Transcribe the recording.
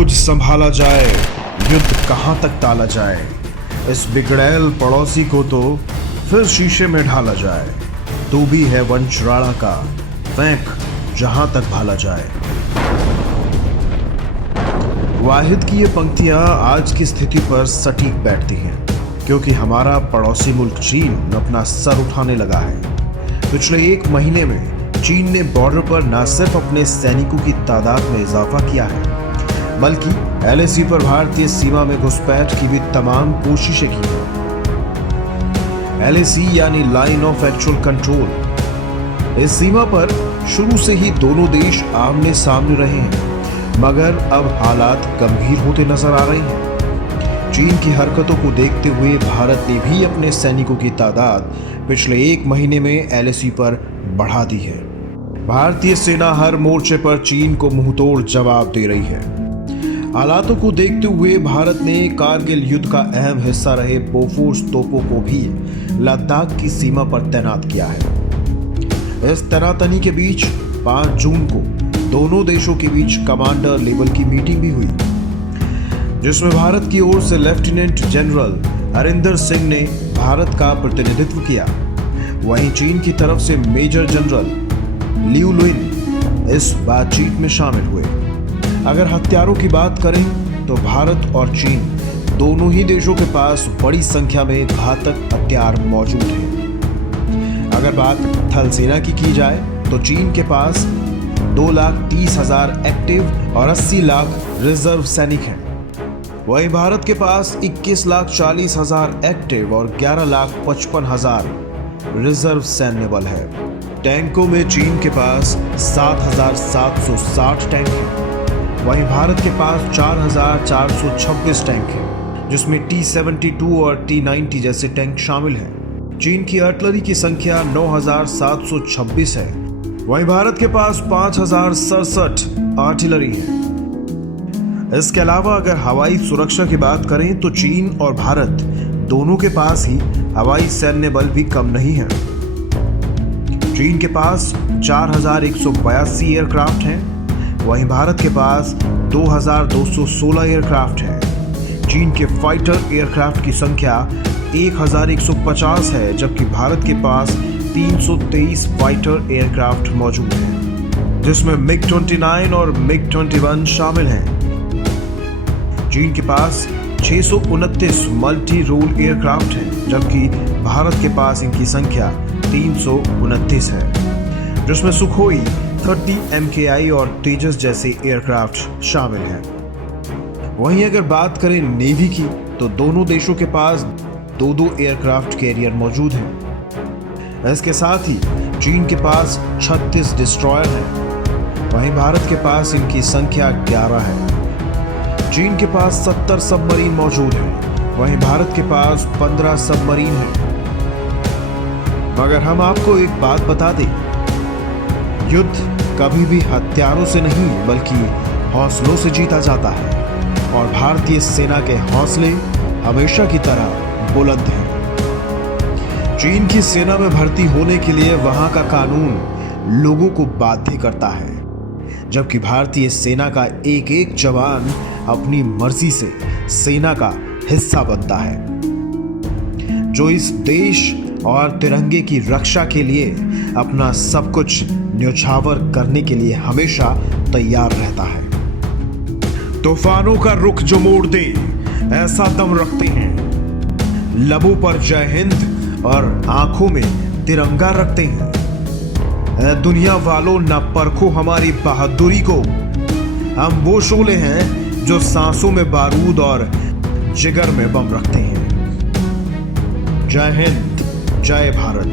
बोझ संभाला जाए, युद्ध कहां तक टाला जाए। इस बिगड़ैल पड़ोसी को तो फिर शीशे में ढाला जाए। तू भी है वंशराणा का, फेंक जहां तक भाला जाए। वाहिद की ये पंक्तियां आज की स्थिति पर सटीक बैठती हैं, क्योंकि हमारा पड़ोसी मुल्क चीन अपना सर उठाने लगा है। पिछले एक महीने में चीन ने बॉर्डर पर न सिर्फ अपने सैनिकों की तादाद में इजाफा किया है, बल्कि LAC पर भारतीय सीमा में घुसपैठ की भी तमाम कोशिशें की हैं। LAC यानी लाइन ऑफ एक्चुअल कंट्रोल। इस सीमा पर शुरू से ही दोनों देश आमने सामने रहे हैं, मगर अब हालात गंभीर होते नजर आ रहे हैं। चीन की हरकतों को देखते हुए भारत ने भी अपने सैनिकों की तादाद पिछले एक महीने में LAC पर बढ़ा दी है। भारतीय सेना हर मोर्चे पर चीन को मुंहतोड़ जवाब दे रही है। हालातों को देखते हुए भारत ने कारगिल युद्ध का अहम हिस्सा रहे बोफोर्स तोपों को भी लद्दाख की सीमा पर तैनात किया है। इस तैनातनी के बीच 5 जून को दोनों देशों के बीच कमांडर लेवल की मीटिंग भी हुई, जिसमें भारत की ओर से लेफ्टिनेंट जनरल हरिंदर सिंह ने भारत का प्रतिनिधित्व किया। वहीं चीन की तरफ से मेजर जनरल लियू लुइन इस बातचीत में शामिल हुए। अगर हथियारों की बात करें तो भारत और चीन दोनों ही देशों के पास बड़ी संख्या में घातक हथियार मौजूद हैं। अगर बात थल सेना की जाए तो चीन के पास 2,30,000 एक्टिव और 80 लाख रिजर्व सैनिक हैं। वहीं भारत के पास 21,40,000 एक्टिव और 11,55,000 रिजर्व सैन्य बल है। टैंकों में चीन के पास 7,760 टैंक हैं। वहीं भारत के पास 4,426 टैंक हैं, जिसमें T-72 और T-90 जैसे टैंक शामिल हैं। चीन की आर्टिलरी की संख्या 9,726 है। वहीं भारत के पास 5,067 आर्टिलरी है। इसके अलावा अगर हवाई सुरक्षा की बात करें तो चीन और भारत दोनों के पास ही हवाई सैन्य बल भी कम नहीं है। चीन के पास 4,182 एयरक्राफ्ट हैं, वहीं भारत के पास 2,216 एयरक्राफ्ट हैं। चीन के फाइटर एयरक्राफ्ट की संख्या 1,150 है, जबकि भारत के पास 323 फाइटर एयरक्राफ्ट मौजूद हैं, जिसमें MiG-29 और MiG-21 शामिल हैं। चीन के पास 629 मल्टी रोल एयरक्राफ्ट हैं, जबकि भारत के पास इनकी संख्या 329 है, जिसमें सुखोई 30 MKI और तेजस जैसे एयरक्राफ्ट शामिल हैं। वहीं अगर बात करें नेवी की तो दोनों देशों के पास 2-2 एयरक्राफ्ट कैरियर मौजूद हैं। इसके साथ ही चीन के पास 36 डिस्ट्रॉयर हैं, वहीं भारत के पास इनकी संख्या 11 है। चीन के पास 70 सबमरीन मौजूद हैं, वहीं भारत के पास 15 सबमरीन हैं। मगर हम आपको एक बात बता दें, युद्ध कभी भी हथियारों से नहीं बल्कि हौसलों से जीता जाता है, और भारतीय सेना के हौसले हमेशा की तरह बुलंद हैं। चीन की सेना में भर्ती होने के लिए वहां का कानून लोगों को बाध्य करता है, जबकि भारतीय सेना का एक एक जवान अपनी मर्जी से सेना का हिस्सा बनता है, जो इस देश और तिरंगे की रक्षा के लिए अपना सब कुछ न्यौछावर करने के लिए हमेशा तैयार रहता है। तूफानों का रुख जो मोड़ दे ऐसा दम रखते हैं, लबों पर जय हिंद और आंखों में तिरंगा रखते हैं। दुनिया वालों न परखो हमारी बहादुरी को, हम वो शोले हैं जो सांसों में बारूद और जिगर में बम रखते हैं। जय हिंद, जय भारत।